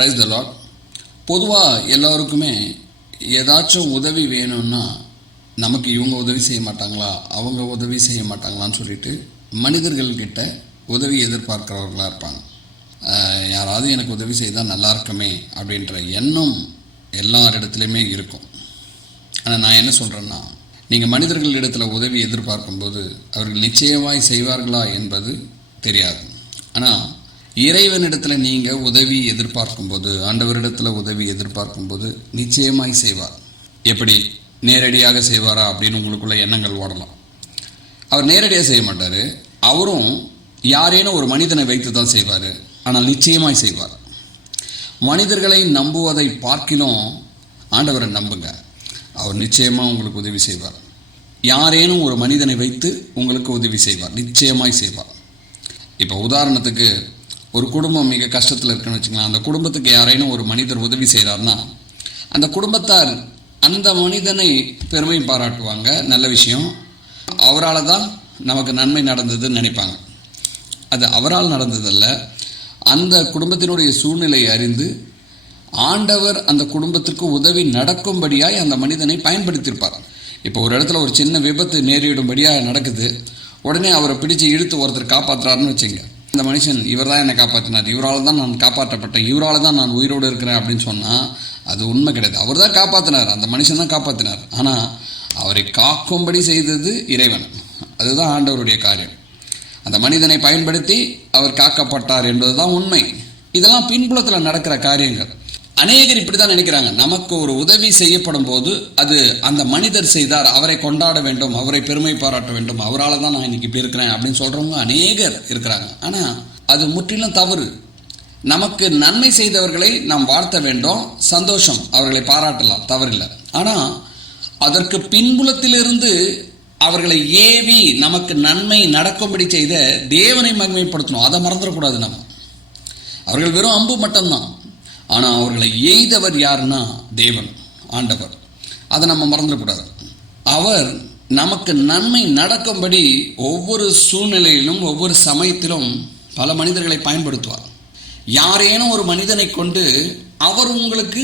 Praise the Lord. பொதுவாக எல்லாருக்குமே ஏதாச்சும் உதவி வேணும்னா நமக்கு இவங்க உதவி செய்ய மாட்டாங்களா, அவங்க உதவி செய்ய மாட்டாங்களான்னு சொல்லிட்டு மனிதர்கள்கிட்ட உதவி எதிர்பார்க்குறவர்களாக இருப்பாங்க. யாராவது எனக்கு உதவி செய்தால் நல்லா இருக்குமே அப்படின்ற எண்ணம் எல்லாரிடத்துலையுமே இருக்கும். ஆனால் நான் என்ன சொல்கிறேன்னா, நீங்கள் மனிதர்களிடத்தில் உதவி எதிர்பார்க்கும்போது அவர்கள் நிச்சயமாய் செய்வார்களா என்பது தெரியாது. ஆனால் இறைவனிடத்தில் நீங்கள் உதவி எதிர்பார்க்கும்போது, ஆண்டவரிடத்தில் உதவி எதிர்பார்க்கும்போது நிச்சயமாய் செய்வார். எப்படி நேரடியாக செய்வாரா அப்படின்னு உங்களுக்குள்ள எண்ணங்கள் ஓடலாம். அவர் நேரடியாக செய்ய மாட்டார். அவரும் யாரேனும் ஒரு மனிதனை வைத்து தான் செய்வார். ஆனால் நிச்சயமாய் செய்வார். மனிதர்களை நம்புவதை பார்க்கிலும் ஆண்டவரை நம்புங்க, அவர் நிச்சயமாக உங்களுக்கு உதவி செய்வார். யாரேனும் ஒரு மனிதனை வைத்து உங்களுக்கு உதவி செய்வார், நிச்சயமாய் செய்வார். இப்போ உதாரணத்துக்கு ஒரு குடும்பம் மிக கஷ்டத்தில் இருக்குன்னு வச்சுக்கலாம். அந்த குடும்பத்துக்கு யாரேனும் ஒரு மனிதர் உதவி செய்கிறார்னா அந்த குடும்பத்தார் அந்த மனிதனை பெருமை பாராட்டுவாங்க. நல்ல விஷயம், அவரால் தான் நமக்கு நன்மை நடந்ததுன்னு நினைப்பாங்க. அது அவரால் நடந்ததல்ல, அந்த குடும்பத்தினுடைய சூழ்நிலையை அறிந்து ஆண்டவர் அந்த குடும்பத்திற்கு உதவி நடக்கும்படியாய் அந்த மனிதனை பயன்படுத்தியிருப்பார். இப்போ ஒரு இடத்துல ஒரு சின்ன விபத்து நேரிடும்படியாக நடக்குது, உடனே அவரை பிடிச்சி இழுத்து ஒருத்தர் காப்பாற்றுறாருன்னு வச்சுங்க. இந்த மனுஷன் இவர் தான் என்னை காப்பாற்றினார், இவரால் தான் நான் காப்பாற்றப்பட்டேன், இவரால் தான் நான் உயிரோடு இருக்கிறேன் அப்படின்னு சொன்னால் அது உண்மை கிடையாது. அவர் தான் காப்பாற்றினார், அந்த மனுஷன் தான் காப்பாற்றினார். ஆனால் அவரை காக்கும்படி செய்தது இறைவன். அதுதான் ஆண்டவருடைய காரியம். அந்த மனிதனை பயன்படுத்தி அவர் காக்கப்பட்டார் என்பது தான் உண்மை. இதெல்லாம் பின்புலத்தில் நடக்கிற காரியங்கள். அநேகர் இப்படி தான் நினைக்கிறாங்க. நமக்கு ஒரு உதவி செய்யப்படும் போது அது அந்த மனிதர் செய்தார், அவரை கொண்டாட வேண்டும், அவரை பெருமை பாராட்ட வேண்டும், அவரால் தான் நான் இன்னைக்கு இப்படி இருக்கிறேன் அப்படின்னு சொல்கிறவங்க அநேகர் இருக்கிறாங்க. ஆனால் அது முற்றிலும் தவறு. நமக்கு நன்மை செய்தவர்களை நாம் வாழ்த்த வேண்டும், சந்தோஷம், அவர்களை பாராட்டலாம், தவறில்லை. ஆனால் அதற்கு பின்புலத்திலிருந்து அவர்களை ஏவி நமக்கு நன்மை நடக்கும்படி செய்த தேவனை மகிமைப்படுத்தணும். அதை மறந்துடக்கூடாது. நம்ம அவர்கள் வெறும் அம்பு மட்டும்தான், ஆனால் அவர்களை எய்தவர் யாருன்னா தேவன், ஆண்டவர். அதை நம்ம மறந்துடக்கூடாது. அவர் நமக்கு நன்மை நடக்கும்படி ஒவ்வொரு சூழ்நிலையிலும் ஒவ்வொரு சமயத்திலும் பல மனிதர்களை பயன்படுத்துவார். யாரேனும் ஒரு மனிதனை கொண்டு அவர் உங்களுக்கு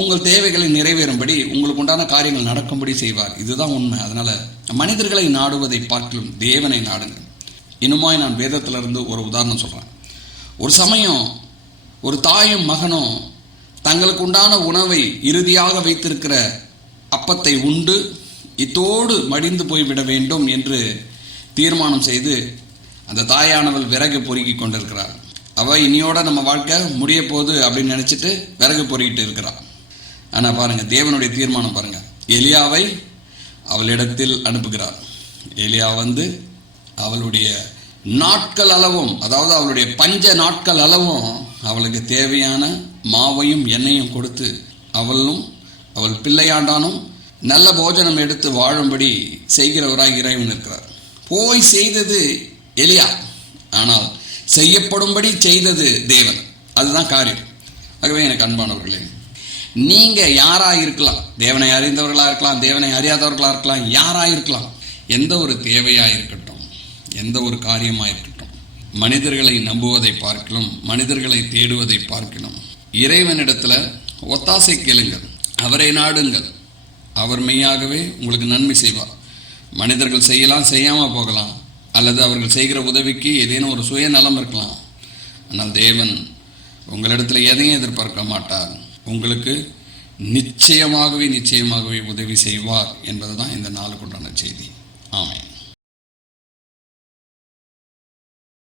உங்கள் தேவைகளை நிறைவேறும்படி உங்களுக்கு உண்டான காரியங்கள் நடக்கும்படி செய்வார். இதுதான் உண்மை. அதனால் மனிதர்களை நாடுவதை பார்க்கலும் தேவனை நாடுங்கள். இன்னுமாய் நான் வேதத்திலிருந்து ஒரு உதாரணம் சொல்கிறேன். ஒரு சமயம் ஒரு தாயும் மகனும் தங்களுக்கு உண்டான உணவை இறுதியாக வைத்திருக்கிற அப்பத்தை உண்டு இத்தோடு மடிந்து போய்விட வேண்டும் என்று தீர்மானம் செய்து அந்த தாயானவள் விறகு பொறுக்கி கொண்டிருக்கிறார். அவள் இனியோட நம்ம வாழ்க்கை முடிய போகுது அப்படின்னு நினச்சிட்டு விறகு பொறுக்கிட்டு இருக்கிறாள். ஆனால் பாருங்கள், தேவனுடைய தீர்மானம் பாருங்கள். எலியாவை அவளிடத்தில் அனுப்புகிறார். எலியா வந்து அவளுடைய நாட்கள் அளவும், அதாவது அவளுடைய பஞ்ச நாட்கள் அளவும் அவளுக்கு தேவையான மாவையும் எண்ணெயும் கொடுத்து அவளும் அவள் பிள்ளையாண்டானும் நல்ல போஜனம் எடுத்து வாழும்படி செய்கிறவராக இறைவன் இருக்கிறார். போய் செய்தது எலியா, ஆனால் செய்யப்படும்படி செய்தது தேவன். அதுதான் காரியம். ஆகவே எனக்கு அன்பானவர்களே, நீங்கள் யாராக இருக்கலாம், தேவனை அறிந்தவர்களாக இருக்கலாம், தேவனை அறியாதவர்களாக இருக்கலாம், யாராக இருக்கலாம், எந்த ஒரு தேவையாக இருக்கட்டும், எந்த ஒரு காரியமாக இருக்கட்டும், மனிதர்களை நம்புவதை பார்க்கலாம், மனிதர்களை தேடுவதை பார்க்கலாம், இறைவனிடத்தில் ஒத்தாசை கேளுங்கள், அவரை நாடுங்கள். அவர் மெய்யாகவே உங்களுக்கு நன்மை செய்வார். மனிதர்கள் செய்யலாம், செய்யாமல் போகலாம், அல்லது அவர்கள் செய்கிற உதவிக்கு ஏதேனும் ஒரு சுயநலம் இருக்கலாம். ஆனால் தேவன் உங்களிடத்தில் எதையும் எதிர்பார்க்க மாட்டார். உங்களுக்கு நிச்சயமாகவே உதவி செய்வார் என்பது தான் இந்த நாளுக்குண்டான